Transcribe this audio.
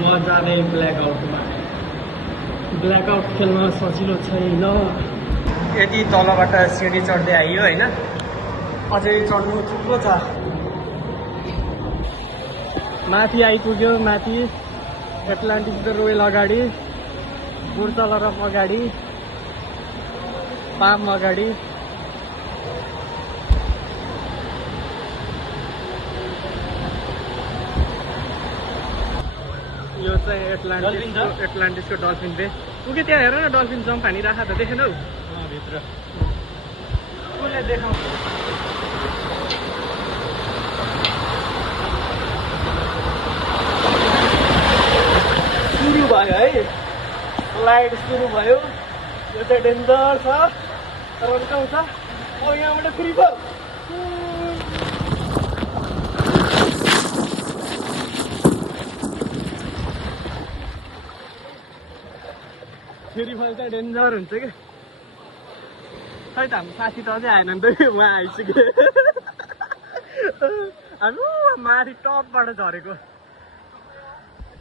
मजाले ब्ल्याकआउट खेल्न सजिलो छैन। यदि तलबाट सिँढी चढ्दै आइयो होइन, अझै चढ्नु थुप्रो छ। माथि आइपुग्यो, माथि एटलान्टिक द रोयल अगाडि, बुर्ज लरम अगाडि, पाम अगाडि। यो चाहिँ एटलान्टिसको डल्फिन बे। उके त्यहाँ हेर न, डल्फिन जम्प हानिरहेको त देखेनौ भित्र? उसले देखाउ। सुरु भयो है, स्लाइड सुरु भयो। यो चाहिँ डेन्जर छ, रन्काउँछ। यहाँबाट फ्री फल। फ्री फल चाहिँ डेन्जर हुन्छ कि। खै त हाम्रो साथी त अझै आएन नि त, उहाँ आइसक्यो। हामी माथि टपबाट झरेको।